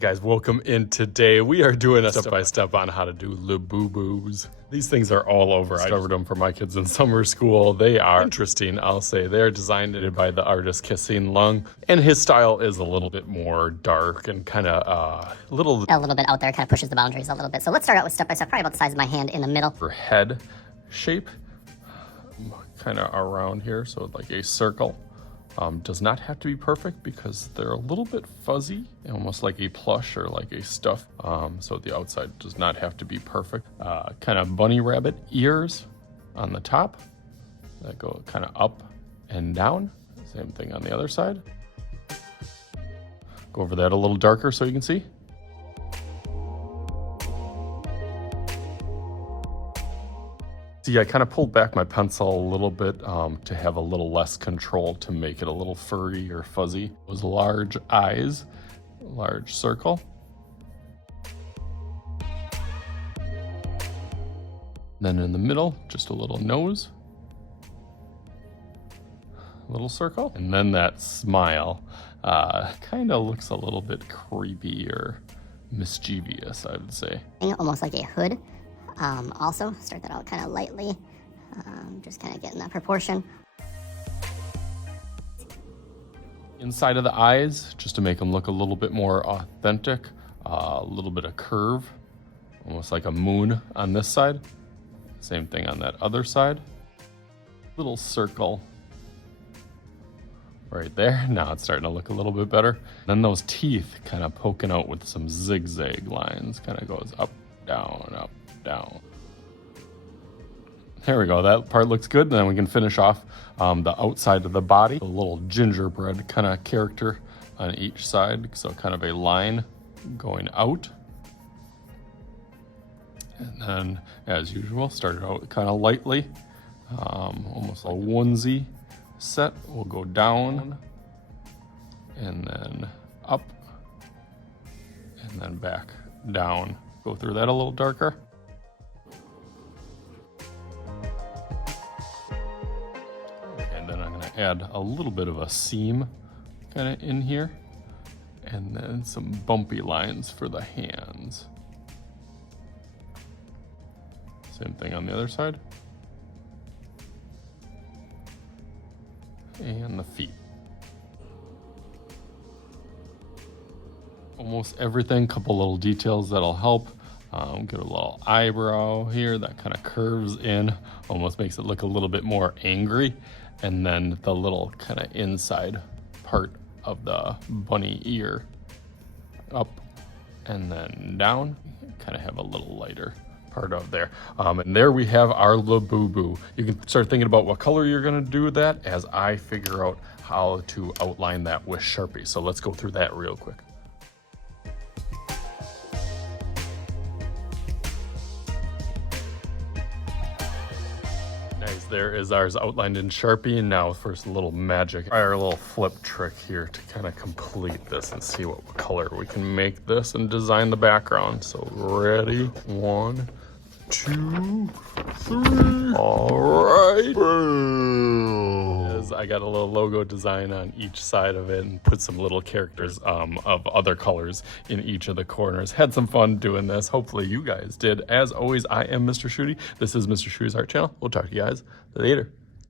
Guys, welcome in. Today we are doing a step-by-step on how to do Labubus. These things are all over. I discovered them for my kids in summer school. They are interesting, I'll say. They're designed by the artist Kassin Lung, and his style is a little bit more dark and kind of a little bit out there, kind of pushes the boundaries a little bit. So let's start out with step-by-step, probably about the size of my hand in the middle. For head shape, kind of around here, so like a circle. Does not have to be perfect because they're a little bit fuzzy, almost like a plush or like a stuff. So the outside does not have to be perfect. Kind of bunny rabbit ears on the top that go kind of up and down. Same thing on the other side. Go over that a little darker so you can see. See, I kind of pulled back my pencil a little bit to have a little less control, to make it a little furry or fuzzy. Those large eyes, large circle. Then in the middle, just a little nose, little circle. And then that smile kind of looks a little bit creepy or mischievous, I would say. Almost like a hood. Also, start that out kind of lightly, just kind of getting that proportion. Inside of the eyes, just to make them look a little bit more authentic, a little bit of curve, almost like a moon on this side. Same thing on that other side. Little circle right there. Now it's starting to look a little bit better. Then those teeth kind of poking out with some zigzag lines, kind of goes up, down, up, down. There we go, that part looks good. And then we can finish off the outside of the body, a little gingerbread kind of character on each side, so kind of a line going out. And then, as usual, start it out kind of lightly, almost a onesie set. We'll go down and then up and then back down. Go through that a little darker. And then I'm going to add a little bit of a seam kind of in here, and then some bumpy lines for the hands. Same thing on the other side. And the feet. Almost everything, couple little details that'll help. Get a little eyebrow here that kind of curves in, almost makes it look a little bit more angry. And then the little kind of inside part of the bunny ear, up and then down, kind of have a little lighter part of there. And there we have our Labubu. You can start thinking about what color you're gonna do that as I figure out how to outline that with Sharpie. So let's go through that real quick. Nice, there is ours outlined in Sharpie. And now first a little magic, our little flip trick here to kind of complete this and see what color we can make this and design the background. So ready, 1, 2, 3. All right. I got a little logo design on each side of it and put some little characters of other colors in each of the corners. Had some fun doing this. Hopefully you guys did. As always, I am Mr. Shooty. This is Mr. Shooty's Art Channel. We'll talk to you guys later.